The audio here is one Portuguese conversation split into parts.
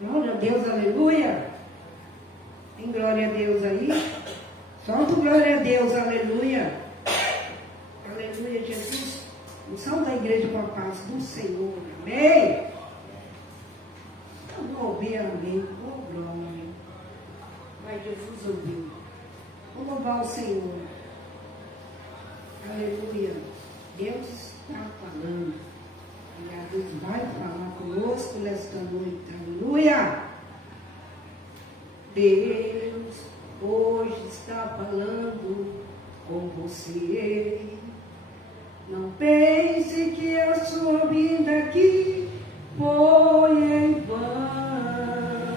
Glória a Deus, aleluia. Tem glória a Deus aí? Solta o glória a Deus, aleluia. Aleluia, Jesus. Unção da igreja com a paz do Senhor. Amém. Eu vou ouvir, amém. Oh, glória. Vai, Jesus ouviu. Vou louvar o Senhor. Aleluia. Deus está falando. E Deus vai falar conosco nesta noite. Aleluia. Deus hoje está falando com você. Não pense que a sua vinda aqui foi em vão.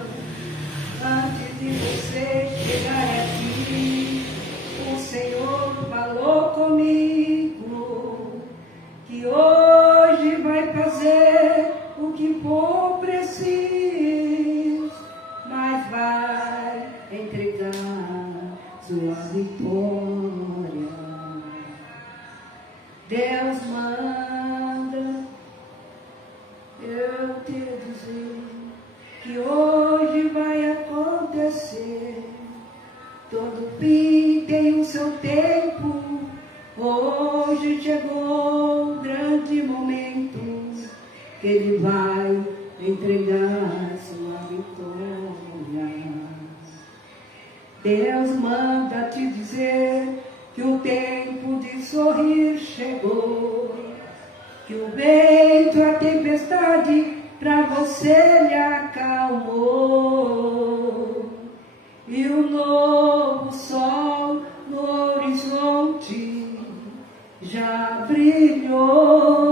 Antes de você chegar aqui, o Senhor falou comigo que hoje vai fazer o que for preciso, mas vai entregar sua vitória. Deus manda eu te dizer que hoje vai acontecer. Todo fim tem o seu tempo. Hoje chegou um grande momento que Ele vai entregar sua vitória. Deus manda te dizer que o tempo de sorrir chegou, que o vento, a tempestade pra você lhe acalmou, e o novo sol no horizonte já brilhou.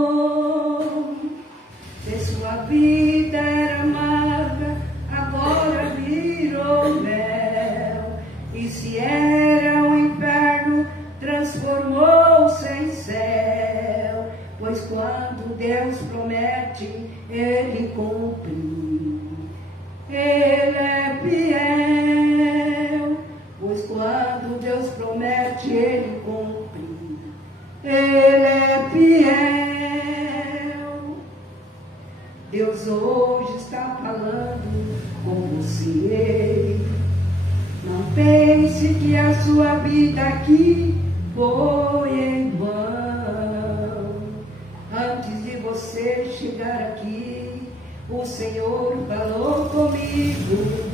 Se sua vida era amarga, agora virou mel, e se era um inferno, transformou-se em céu. Pois quando Deus promete, Ele cumpre. Ele é fiel. Pois quando Deus promete, Ele cumpre. Ele é fiel. Deus hoje está falando com você. Não pense que a sua vida aqui foi em vão. Antes de você chegar aqui, o Senhor falou comigo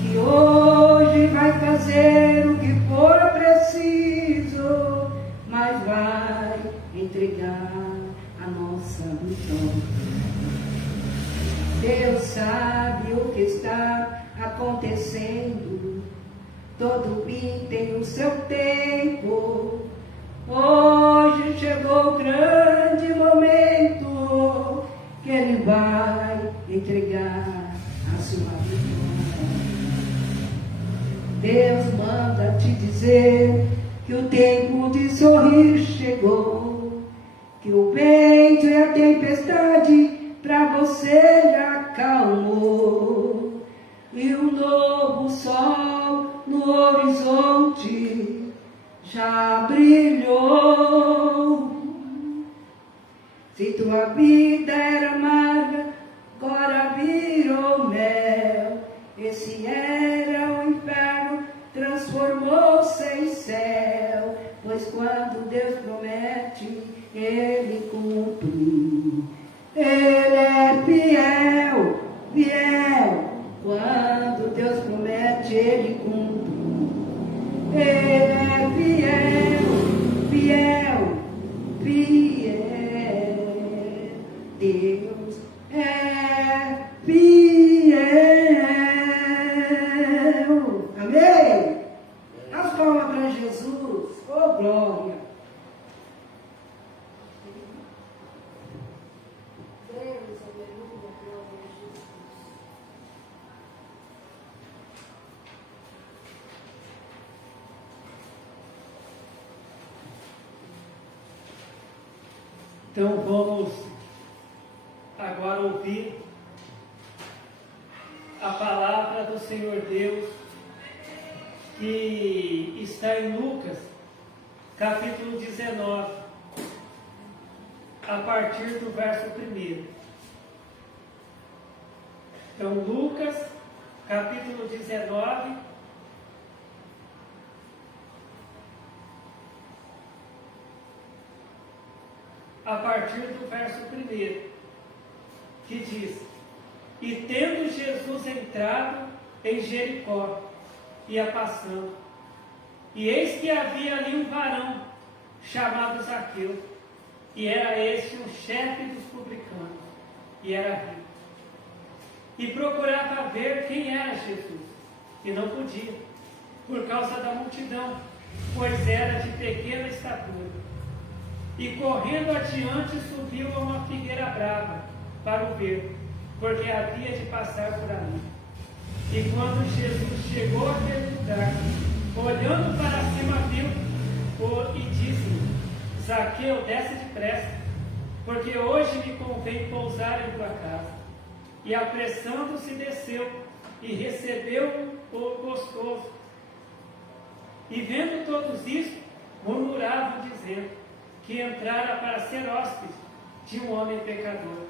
que hoje vai fazer o que for preciso, mas vai entregar a nossa vitória. Deus sabe o que está acontecendo. Todo fim tem o seu tempo. Hoje chegou o grande momento que Ele vai entregar a sua vitória. Deus manda te dizer que o tempo de sorrir chegou, que o vento e a tempestade pra você lhe acalmou, e um novo sol no horizonte já brilhou. Se tua vida era amarga, agora virou mel. Esse era o inferno, transformou-se em céu. Pois quando Deus promete, Ele cumpre. Ele é fiel, fiel. Quando Deus promete, Ele cumpre. Ele é fiel, fiel, fiel. Deus é fiel. Amém? As palmas para Jesus. Oh, glória. Deus, aleluia, glória a Jesus. Então vamos agora ouvir a palavra do Senhor Deus, que está em Lucas, capítulo 19, a partir do verso 1. Então, Lucas, capítulo 19, a partir do verso 1, que diz: E tendo Jesus entrado em Jericó, ia passando, e eis que havia ali um varão, chamado Zaqueu, e era este um chefe dos publicanos, e era rico. E procurava ver quem era Jesus, e não podia, por causa da multidão, pois era de pequena estatura. E correndo adiante subiu a uma figueira brava, para o ver, porque havia de passar por ali. E quando Jesus chegou àquele lugar, olhando para cima, viu-o e disse-lhe: Zaqueu, desce depressa, porque hoje me convém pousar em tua casa. E apressando-se desceu, e recebeu-o gostoso. E vendo todos isso, murmuravam, dizendo que entrara para ser hóspede de um homem pecador.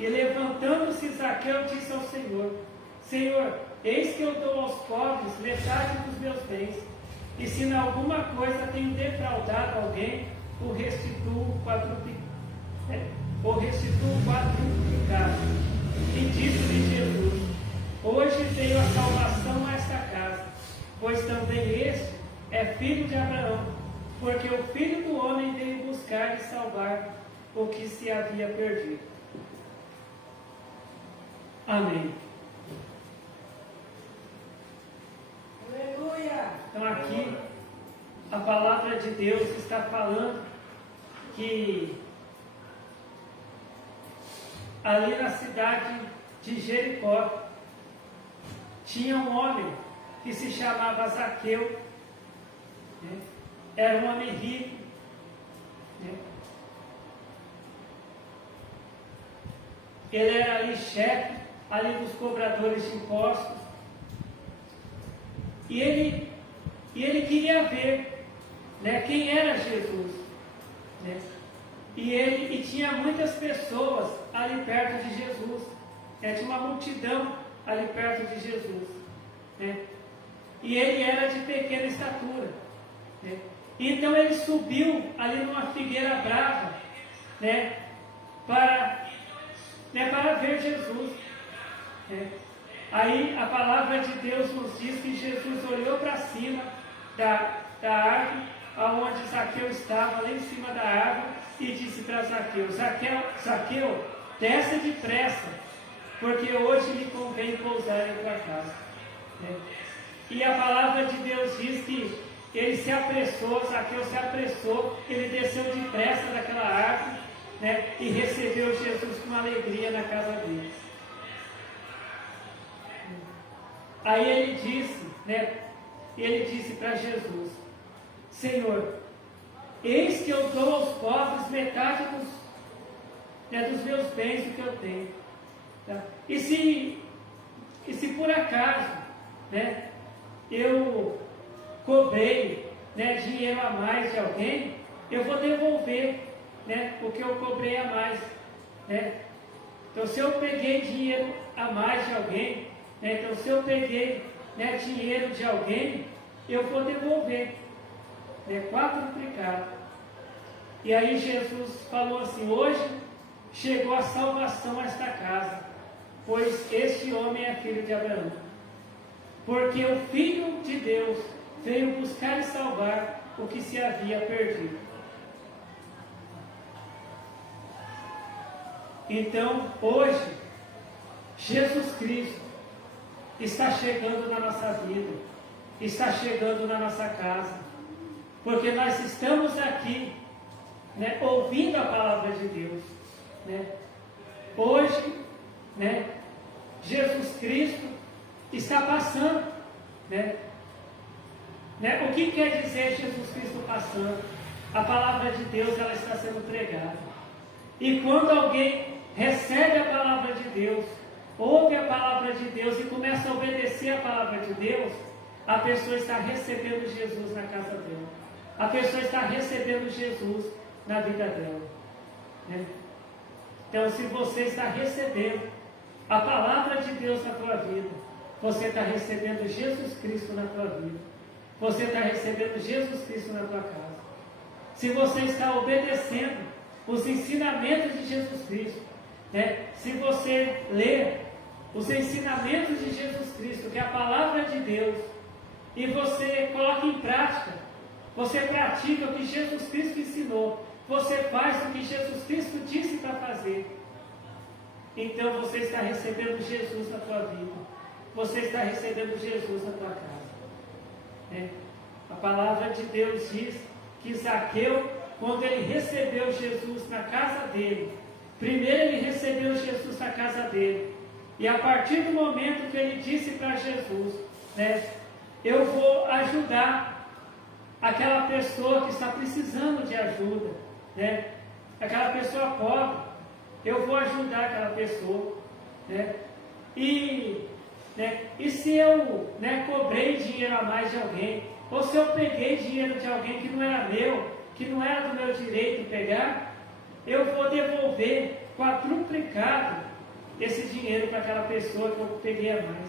E levantando-se Zaqueu disse ao Senhor: Senhor, eis que eu dou aos pobres metade dos meus bens, e se em alguma coisa tenho defraudado alguém, o restituo quadruplicado. E disse-lhe Jesus: Hoje veio a salvação a esta casa, pois também este é filho de Abraão, porque o Filho do Homem veio buscar e salvar o que se havia perdido. Amém. Aleluia! Então aqui a palavra de Deus está falando que ali na cidade de Jericó tinha um homem que se chamava Zaqueu, né? Era um homem rico, né? Ele era ali chefe ali dos cobradores de impostos, e ele queria ver, né, quem era Jesus, né? E tinha muitas pessoas ali perto de Jesus, né? Tinha uma multidão ali perto de Jesus, né? E ele era de pequena estatura, né? Então ele subiu ali numa figueira brava, né? Para ver Jesus, né? Aí a palavra de Deus nos diz que Jesus olhou para cima da árvore, aonde Zaqueu estava, lá em cima da árvore, e disse para Zaqueu: Zaqueu, desce depressa, porque hoje me convém pousar em tua casa, né? E a palavra de Deus diz que ele se apressou, Zaqueu se apressou, ele desceu depressa daquela árvore, né? E recebeu Jesus com alegria na casa dele. Aí ele disse, né? Ele disse para Jesus: Senhor, eis que eu dou aos pobres metade dos meus bens, do que eu tenho. Tá? E se por acaso, né, eu cobrei, né, dinheiro a mais de alguém, eu vou devolver, né, o que eu cobrei a mais, né? Então, se eu peguei dinheiro a mais de alguém, né, então se eu peguei, né, dinheiro de alguém, eu vou devolver, né, quadruplicado. E aí Jesus falou assim: hoje chegou a salvação a esta casa, pois este homem é filho de Abraão, porque o Filho de Deus veio buscar e salvar o que se havia perdido. Então, hoje, Jesus Cristo está chegando na nossa vida, está chegando na nossa casa, porque nós estamos aqui, né, ouvindo a palavra de Deus, né? Hoje, né, Jesus Cristo está passando, né? O que quer dizer Jesus Cristo passando? A palavra de Deus, ela está sendo pregada, e quando alguém recebe a palavra de Deus, ouve a palavra de Deus e começa a obedecer a palavra de Deus, a pessoa está recebendo Jesus na casa dela, a pessoa está recebendo Jesus na vida dela, né? Então, se você está recebendo a palavra de Deus na tua vida, você está recebendo Jesus Cristo na tua vida. Você está recebendo Jesus Cristo na tua casa. Se você está obedecendo os ensinamentos de Jesus Cristo, né? Se você ler os ensinamentos de Jesus Cristo, que é a palavra de Deus, e você coloca em prática, você pratica o que Jesus Cristo ensinou, você faz o que Jesus Cristo disse para fazer, então você está recebendo Jesus na tua vida, você está recebendo Jesus na tua casa, né? A palavra de Deus diz que Zaqueu, quando ele recebeu Jesus na casa dele, primeiro ele recebeu Jesus na casa dele, e a partir do momento que ele disse para Jesus, né, eu vou ajudar aquela pessoa que está precisando de ajuda, né, aquela pessoa pobre, eu vou ajudar aquela pessoa, né, e se eu, né, cobrei dinheiro a mais de alguém, ou se eu peguei dinheiro de alguém que não era meu, que não era do meu direito pegar, eu vou devolver quadruplicado esse dinheiro para aquela pessoa que eu peguei a mais.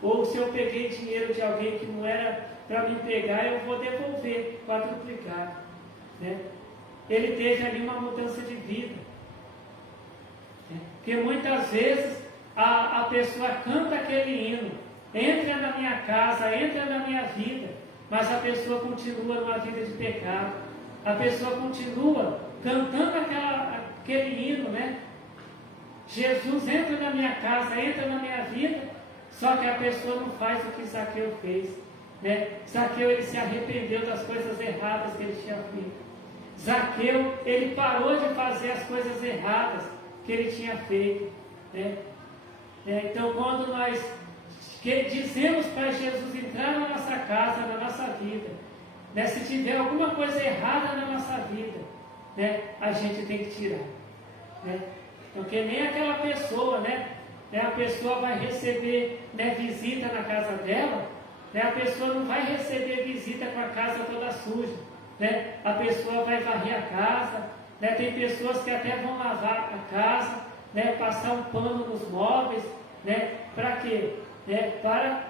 Ou se eu peguei dinheiro de alguém que não era para me pegar, eu vou devolver quadruplicado, né? Ele teve ali uma mudança de vida, né? Porque muitas vezes a pessoa canta aquele hino, entra na minha casa, entra na minha vida, mas a pessoa continua numa vida de pecado, a pessoa continua cantando aquele hino, né? Jesus entra na minha casa, entra na minha vida, só que a pessoa não faz o que Zaqueu fez, né? Zaqueu, ele se arrependeu das coisas erradas que ele tinha feito. Zaqueu, ele parou de fazer as coisas erradas que ele tinha feito, né? Então, quando nós dizemos para Jesus entrar na nossa casa, na nossa vida, né? Se tiver alguma coisa errada na nossa vida, né? A gente tem que tirar, né? Porque nem aquela pessoa, né? A pessoa vai receber, né, visita na casa dela, né? A pessoa não vai receber visita com a casa toda suja, né? A pessoa vai varrer a casa, né? Tem pessoas que até vão lavar a casa, né? Passar um pano nos móveis, né? Para quê? Para,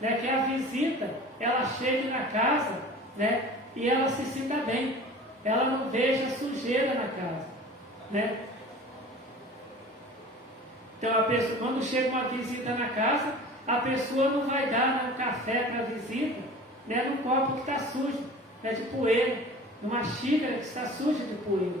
né, que a visita ela chegue na casa, né? E ela se sinta bem, ela não veja sujeira na casa, né? Então, a pessoa, quando chega uma visita na casa, a pessoa não vai dar, né, um café para a visita, né, num copo que está sujo, né, de poeira, numa xícara que está suja de poeira.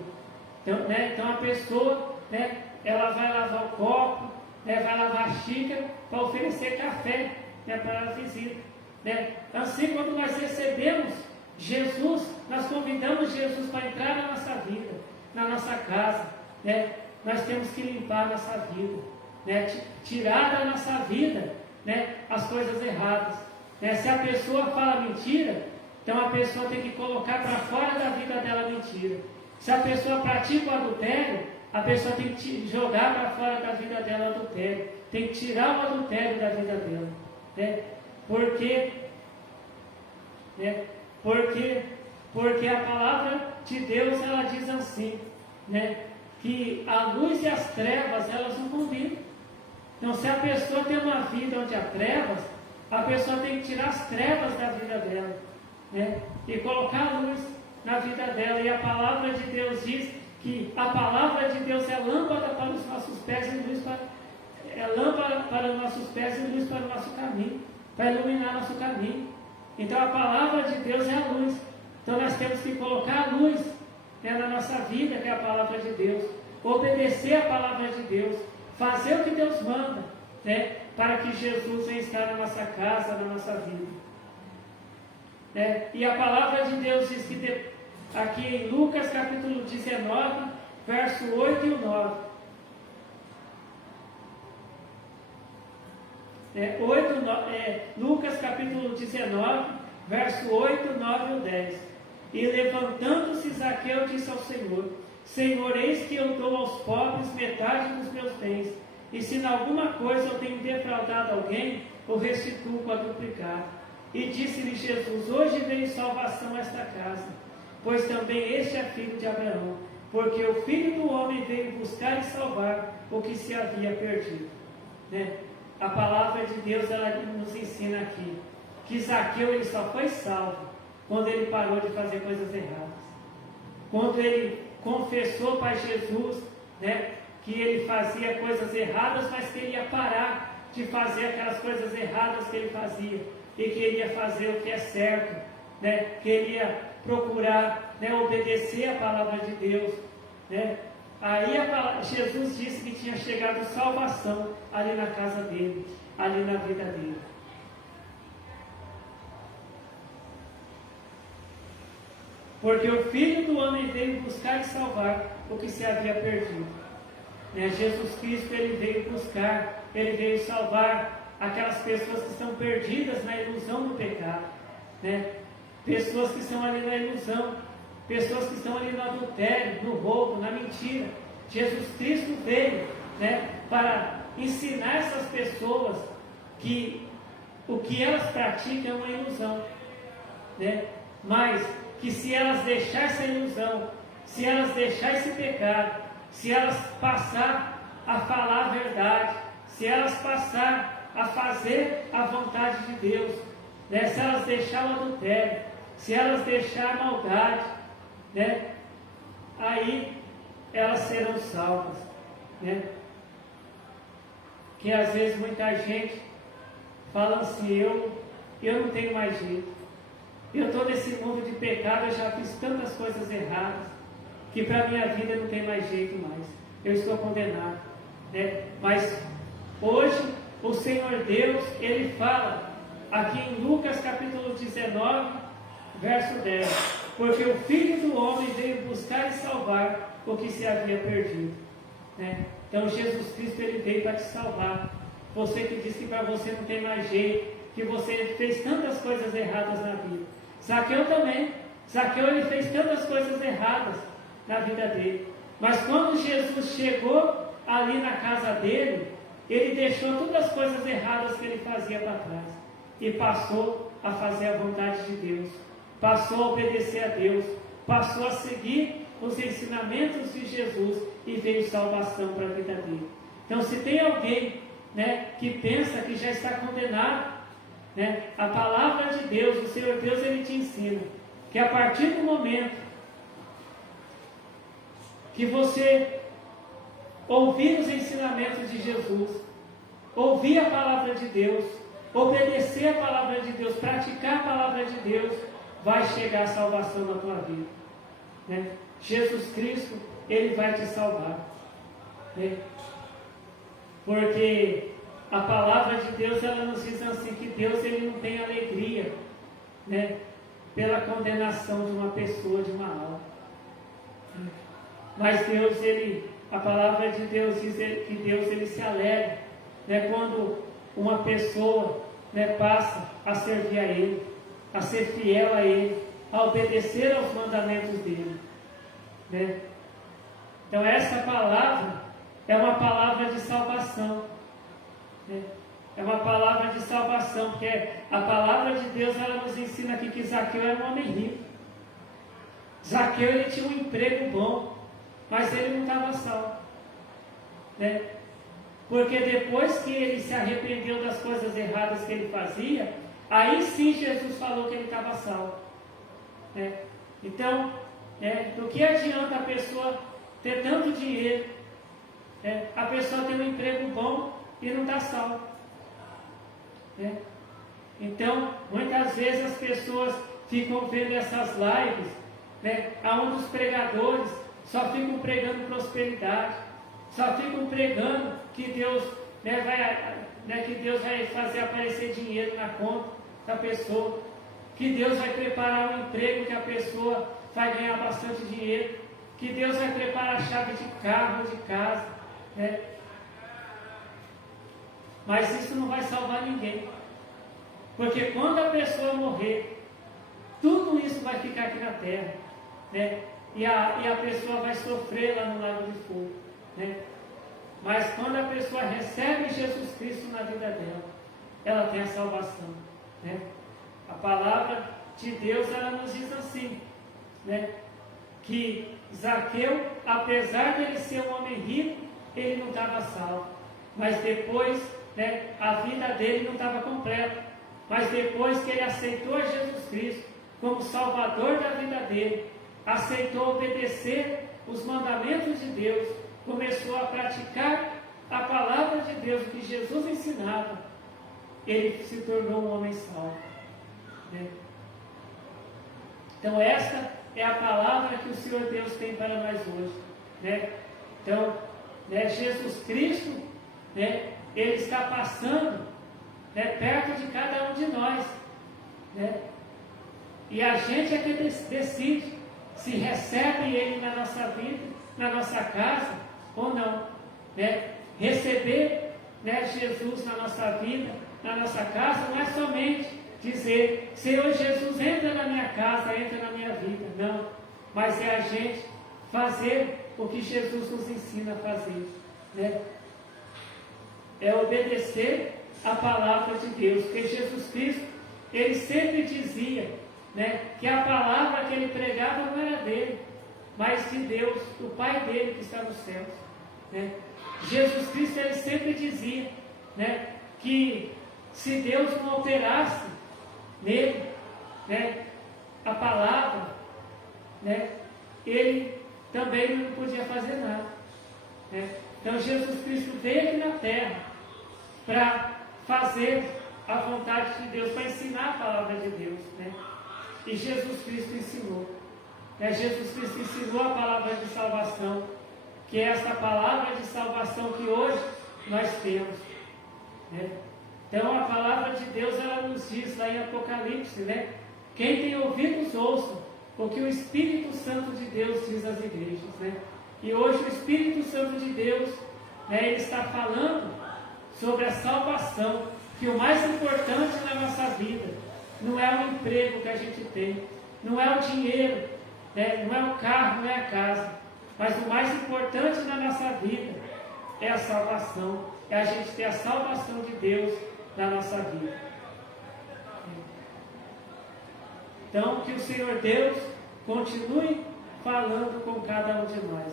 Então a pessoa, né, ela vai lavar o copo, né, vai lavar a xícara para oferecer café, né, para a visita. Né? Assim, quando nós recebemos Jesus, nós convidamos Jesus para entrar na nossa vida, na nossa casa, né? Nós temos que limpar a nossa vida, né? Tirar da nossa vida, né, as coisas erradas, né? Se a pessoa fala mentira, então a pessoa tem que colocar para fora da vida dela a mentira. Se a pessoa pratica o adultério, a pessoa tem que jogar para fora da vida dela o adultério, tem que tirar o adultério da vida dela, né? Porque a palavra de Deus, ela diz assim, né, que a luz e as trevas, elas não combinam. Então, se a pessoa tem uma vida onde há trevas, a pessoa tem que tirar as trevas da vida dela, né, e colocar a luz na vida dela. E a palavra de Deus diz que a palavra de Deus é lâmpada para os nossos pés e luz para os nossos pés e luz para o nosso caminho, para iluminar nosso caminho. Então a palavra de Deus é a luz. Então nós temos que colocar a luz, né, na nossa vida, que é a palavra de Deus, obedecer a palavra de Deus, fazer o que Deus manda, né, para que Jesus venha estar na nossa casa, na nossa vida. E a palavra de Deus diz que aqui em Lucas capítulo 19, verso 8 e 9. Lucas capítulo 19, verso 8, 9 e 10. E levantando-se Zaqueu disse ao Senhor: Senhor, eis que eu dou aos pobres metade dos meus bens, e se em alguma coisa eu tenho defraudado alguém, eu restituo quadruplicado. E disse-lhe Jesus: Hoje veio salvação a esta casa, pois também este é filho de Abraão, porque o Filho do Homem veio buscar e salvar o que se havia perdido. né? A palavra de Deus, ela nos ensina aqui que Zaqueu ele só foi salvo quando ele parou de fazer coisas erradas. Quando ele confessou para Jesus, né, que ele fazia coisas erradas, mas que ele ia parar de fazer aquelas coisas erradas que ele fazia e queria fazer o que é certo, né, queria procurar, né, obedecer a palavra de Deus, né. Aí Jesus disse que tinha chegado salvação ali na casa dele, ali na vida dele. Porque o Filho do Homem veio buscar e salvar o que se havia perdido. Né? Jesus Cristo, ele veio buscar, ele veio salvar aquelas pessoas que estão perdidas na ilusão do pecado. Né? Pessoas que estão ali na ilusão, pessoas que estão ali no adultério, no roubo, na mentira. Jesus Cristo veio, né, para ensinar essas pessoas que o que elas praticam é uma ilusão. Né? Mas que se elas deixarem essa ilusão, se elas deixarem esse pecado, se elas passar a falar a verdade, se elas passar a fazer a vontade de Deus, né? Se elas deixar o adultério, se elas deixar a maldade, né? Aí elas serão salvas, né? Que às vezes muita gente fala assim, eu não tenho mais jeito. Eu estou nesse mundo de pecado, eu já fiz tantas coisas erradas, que para a minha vida não tem mais jeito mais. Eu estou condenado. Né? Mas hoje o Senhor Deus, Ele fala aqui em Lucas capítulo 19, verso 10. Porque o Filho do Homem veio buscar e salvar o que se havia perdido. Né? Então Jesus Cristo, Ele veio para te salvar. Você que diz que para você não tem mais jeito, que você fez tantas coisas erradas na vida. Zaqueu também. Zaqueu, ele fez tantas coisas erradas na vida dele. Mas quando Jesus chegou ali na casa dele, ele deixou todas as coisas erradas que ele fazia para trás. E passou a fazer a vontade de Deus. Passou a obedecer a Deus. Passou a seguir os ensinamentos de Jesus. E veio salvação para a vida dele. Então se tem alguém, né, que pensa que já está condenado, né, a palavra de Deus, o Senhor Deus, Ele te ensina que a partir do momento que você ouvir os ensinamentos de Jesus, ouvir a palavra de Deus, obedecer a palavra de Deus, praticar a palavra de Deus, vai chegar a salvação na tua vida. Né? Jesus Cristo, Ele vai te salvar. Né? Porque a palavra de Deus, ela nos diz assim, que Deus, Ele não tem alegria, né, pela condenação de uma pessoa, de uma alma. Mas Deus, a palavra de Deus diz que Deus, Ele se alegra, né, quando uma pessoa, né, passa a servir a Ele, a ser fiel a Ele, a obedecer aos mandamentos dEle. Né? Então essa palavra é uma palavra de salvação. É uma palavra de salvação, porque a palavra de Deus, ela nos ensina aqui que Zaqueu era um homem rico. Zaqueu, ele tinha um emprego bom, mas ele não estava salvo. Né? Porque depois que ele se arrependeu das coisas erradas que ele fazia, aí sim Jesus falou que ele estava salvo. Né? Então, do que adianta a pessoa ter tanto dinheiro, a pessoa ter um emprego bom e não está salvo. Né? Então, muitas vezes as pessoas ficam vendo essas lives, né, onde os pregadores só ficam pregando prosperidade, só ficam pregando que Deus, que Deus vai fazer aparecer dinheiro na conta da pessoa, que Deus vai preparar um emprego que a pessoa vai ganhar bastante dinheiro, que Deus vai preparar a chave de carro, de casa, né? Mas isso não vai salvar ninguém. Porque quando a pessoa morrer, tudo isso vai ficar aqui na terra. Né? E a pessoa vai sofrer lá no lago de fogo. Né? Mas quando a pessoa recebe Jesus Cristo na vida dela, ela tem a salvação. Né? A palavra de Deus, ela nos diz assim, né, que Zaqueu, apesar de ele ser um homem rico, ele não estava salvo. mas depois, né, a vida dele não estava completa. Mas depois que ele aceitou Jesus Cristo como Salvador da vida dele, aceitou obedecer os mandamentos de Deus, começou a praticar a palavra de Deus que Jesus ensinava, ele se tornou um homem salvo, né? Então esta é a palavra que o Senhor Deus tem para nós hoje, né? Então, né, Jesus Cristo, né, ele está passando, né, perto de cada um de nós, né? E a gente é que decide se recebe ele na nossa vida, na nossa casa ou não, né? Receber, né, Jesus na nossa vida, na nossa casa, não é somente dizer, Senhor Jesus, entra na minha casa, entra na minha vida, não, mas é a gente fazer o que Jesus nos ensina a fazer, né? É obedecer a palavra de Deus, porque Jesus Cristo, ele sempre dizia, né, que a palavra que ele pregava não era dele, mas de Deus, do Pai dele que está nos céus, né? Jesus Cristo, ele sempre dizia, né, que se Deus não operasse nele, né, a palavra, né, ele também não podia fazer nada, né? Então Jesus Cristo veio aqui na terra para fazer a vontade de Deus, para ensinar a palavra de Deus, né? E Jesus Cristo ensinou, né? Jesus Cristo ensinou a palavra de salvação, que é esta palavra de salvação que hoje nós temos, né? Então a palavra de Deus, ela nos diz lá em Apocalipse, né? Quem tem ouvidos, ouçam o que o Espírito Santo de Deus diz às igrejas, né? E hoje o Espírito Santo de Deus, né, ele está falando sobre a salvação, que o mais importante na nossa vida não é o emprego que a gente tem, não é o dinheiro, né, não é o carro, não é a casa, mas o mais importante na nossa vida é a salvação, é a gente ter a salvação de Deus na nossa vida. Então, que o Senhor Deus continue falando com cada um de nós,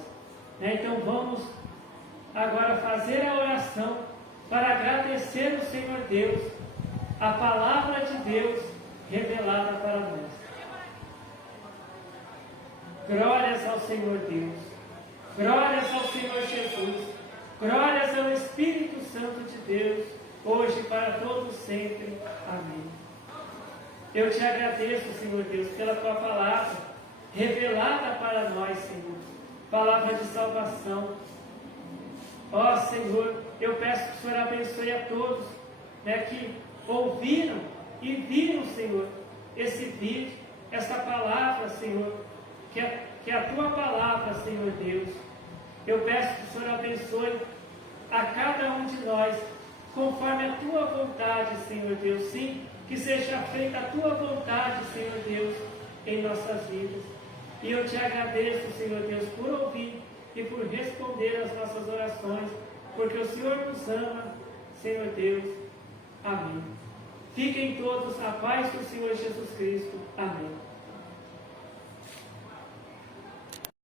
né? Então vamos agora fazer a oração para agradecer ao Senhor Deus, a palavra de Deus revelada para nós. Glórias ao Senhor Deus, glórias ao Senhor Jesus, glórias ao Espírito Santo de Deus, hoje e para todos sempre. Amém. Eu te agradeço, Senhor Deus, pela tua palavra revelada para nós, Senhor, palavra de salvação. Ó Senhor, eu peço que o Senhor abençoe a todos, né, que ouviram e viram, Senhor, esse vídeo, essa palavra, Senhor, que é a tua palavra, Senhor Deus. Eu peço que o Senhor abençoe a cada um de nós, conforme a tua vontade, Senhor Deus. Sim, que seja feita a tua vontade, Senhor Deus, em nossas vidas. E eu te agradeço, Senhor Deus, por ouvir e por responder às nossas orações, porque o Senhor nos ama, Senhor Deus. Amém. Fiquem todos na paz do Senhor Jesus Cristo. Amém.